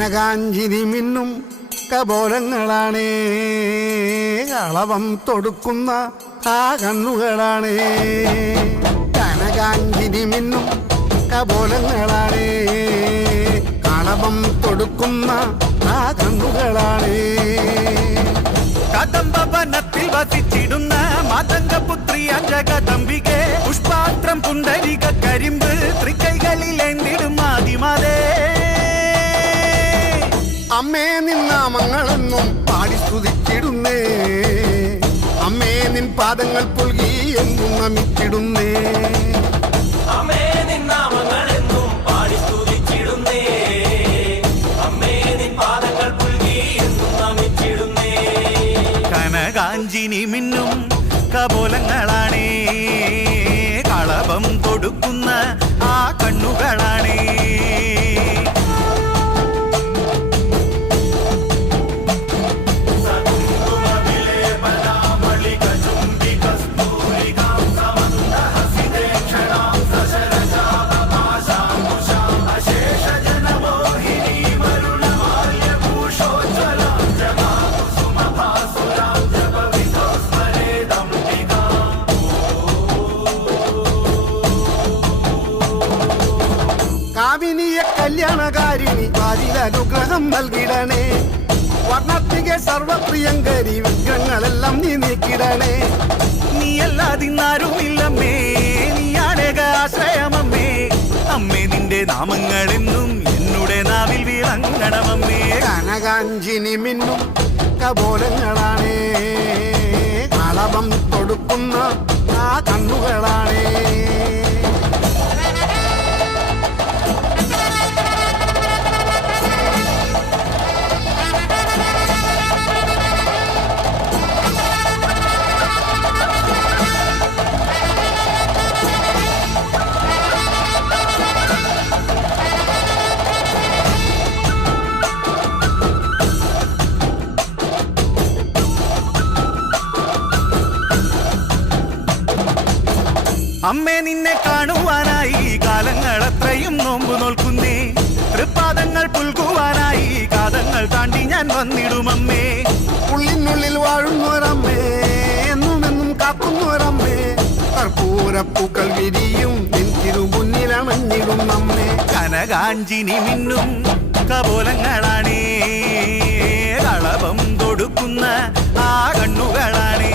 കനകാഞ്ചിരി മിന്നും കപോലങ്ങളാണേ, കളവം തൊടുക്കുന്ന ആ കണ്ണുകളാണേ. കനകാഞ്ചിരി മിന്നും കപോലങ്ങളാണേ, കളവം തൊടുക്കുന്ന ആ കണ്ണുകളാണേ. കദംബവനത്തിൽ വസിച്ചിടുന്ന മാതംഗപുത്രിയ ജഗദംബികെ, പുഷ്പാത്രം പുണ്ടരിക കരിമ്പ് തൃക്കൈകളിലേന്തിടും ആദിമാതേ. അമ്മേ നിന്നാമങ്ങളെന്നും പാടി സ്തുതിച്ചിടുന്നേ, അമ്മേ നിൻ പാദങ്ങൾ പുൽകി എന്നും നമിച്ചിടുന്നേ. അമ്മേ നിന്നാമങ്ങളെന്നും പാടി സ്തുതിച്ചിടുന്നേ, അമ്മേ നിൻ പാദങ്ങൾ പുൽകി എന്നും നമിച്ചിടുന്നേ. കനകാഞ്ചിനി മിന്നും കപോലങ്ങളാണേ, കളഭം കൊടുക്കുന്ന ആ കണ്ണുകളാണേ. കാമിനിയ കല്യാണകാരിണി പാരിലനുഗ്രഹം നൽകിടണേ, വർണ്ണത്തികെ സർവപ്രിയങ്കരി വിഗ്രഹങ്ങളെല്ലാം നീ നീക്കിടണേ. നീയല്ലാതിന്നാരുമില്ലമ്മേ, നീയാണേക ആശ്രയമമ്മേ. അമ്മേ നിന്റെ നാമങ്ങളെന്നും എന്നുടെ നാവിൽ വിളങ്ങണമമ്മേ. കനകാഞ്ചിനി മിന്നും കപോലങ്ങളാണേ, കളവം തൊടുക്കുന്ന ആ കണ്ണുകളാണേ. അമ്മേ നിന്നെ കാണുവാനായി കാലങ്ങൾ അത്രയും നോമ്പു നോൽക്കുന്നേ, തൃപ്പാദങ്ങൾ പുൽകുവാനായി കാതങ്ങൾ താണ്ടി ഞാൻ വന്നിടുമമ്മേ. ഉള്ളിനുള്ളിൽ വാഴുന്നൊരമ്മേ, എന്നുമെന്നും കാക്കുന്നൊരമ്മേ, കർപ്പൂരപ്പൂക്കൾ വിരിയും നിൻ തിരുമുന്നിലണഞ്ഞിടും നമ്മെ. കനകാഞ്ചിനി മിന്നും കപോലങ്ങളാണേ, കളഭം കൊടുക്കുന്ന ആ കണ്ണുകളാണേ.